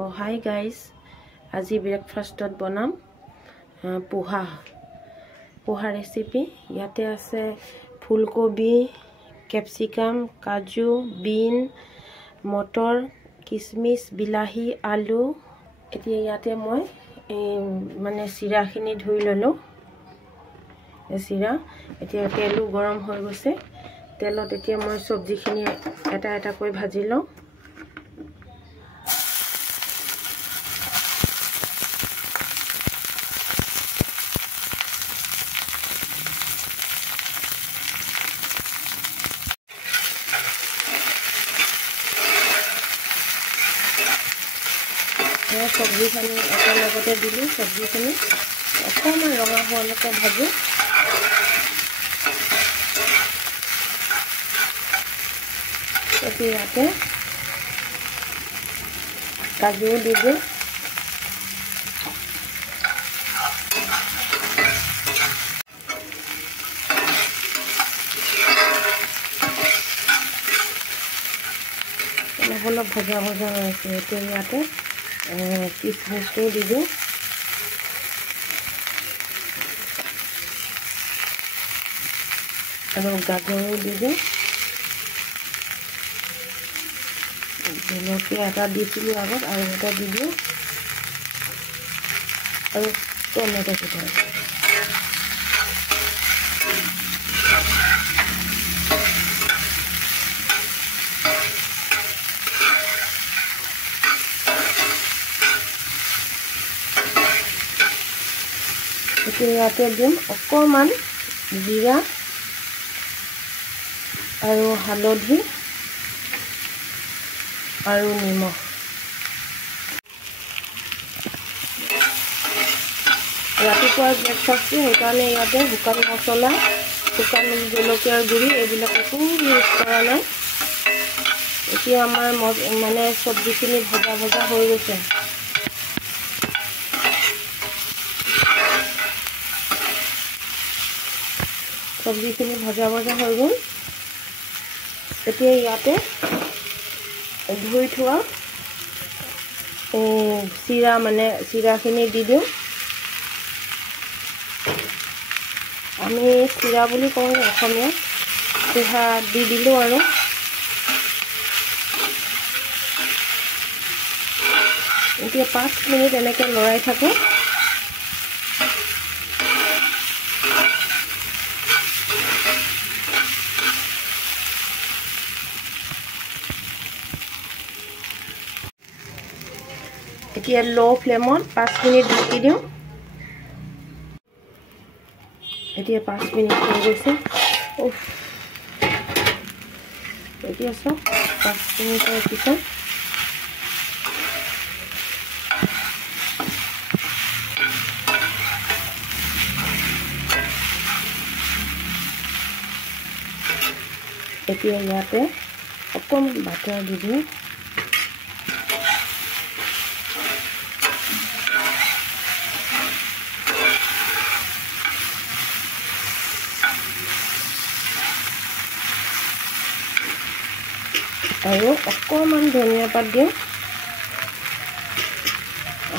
Oh hi guys, আজি ব্রেকফাস্টত বনাম পোহা রেসিপি। ইয়াতে আছে ফুলকবি, ক্যাপসিকাম, কাজু, বিন, মটর, কিশমিশ, বিলাহী, আলু। এতিয়া ইয়াতে মই মানে চিৰাখিনি ধুই ললো। চিৰা এতিয়া তেলো গৰম হৈ গৈছে। তেলত এতিয়া মই সবজিখিনি এটা এটা কৈ ভাজি লওঁ। সবজিখিনি একেলগতে দিলোঁ। সবজিখিনি অকণমান ৰঙা হোৱালৈকে ভাজোঁ। এতিয়া ইয়াতে কাজু দি দিওঁ। অলপ ভজা ভজা হৈ আছে। এতিয়া ইয়াতে কিশমিশটো দি দিওঁ আৰু গাজৰো দি দিওঁ। জলকীয়া এটা দিছিলোঁ আগত, আৰু এটা দি দিওঁ আৰু টমেটো কেইটা। এতিয়া ইয়াতে দিম অকণমান জিৰা আৰু হালধি আৰু নিমখ। ৰাতিপুৱাৰ ব্ৰেকফাষ্টটো সেইকাৰণে ইয়াতে শুকান মছলা, শুকান জলকীয়াৰ গুড়ি এইবিলাক একো ইউজ কৰা নাই। এতিয়া আমাৰ মানে চব্জিখিনি ভজা ভজা হৈ গৈছে। চব্জিখিনি ভজা ভজা হৈ গ'ল। এতিয়া ইয়াতে ধুই থোৱা চিৰাখিনি দি দিওঁ। আমি চিৰা বুলি কওঁ অসমীয়াত। পোহা দি দিলোঁ আৰু এতিয়া 5 মিনিট এনেকৈ লৰাই থাকোঁ। এতিয়া লো ফ্লেমত 5 মিনিট ঢাকি দিওঁ। এতিয়া 5 মিনিট হৈ গৈছে। এতিয়া চাওক 5 মিনিটৰ পিছত এতিয়া ইয়াতে অকণমান বাটাৰ দি দিওঁ। আৰু অকণমান ধনিয়া পাত দিওঁ।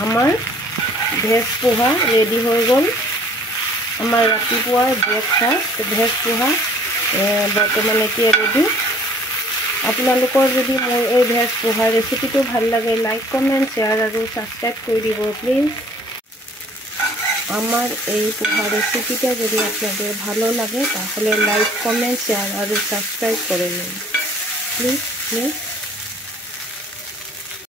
আমাৰ ভেজ পোহা ৰেডি হৈ গ'ল। আমাৰ ৰাতিপুৱাৰ ব্ৰেকফাষ্ট ভেজ পোহা বৰ্তমান এতিয়া ৰেডি। আপোনালোকৰ যদি মোৰ এই ভেজ পোহা ৰেচিপিটো ভাল লাগে, লাইক, কমেণ্ট, শ্বেয়াৰ আৰু ছাবস্ক্ৰাইব কৰি দিব প্লিজ। আমার এই পোহা রেসিপিটা যদি আপনাদের ভালো লাগে তাহলে লাইক, কমেন্ট, শেয়ার আর সাবস্ক্রাইব করে নিন প্লিজ।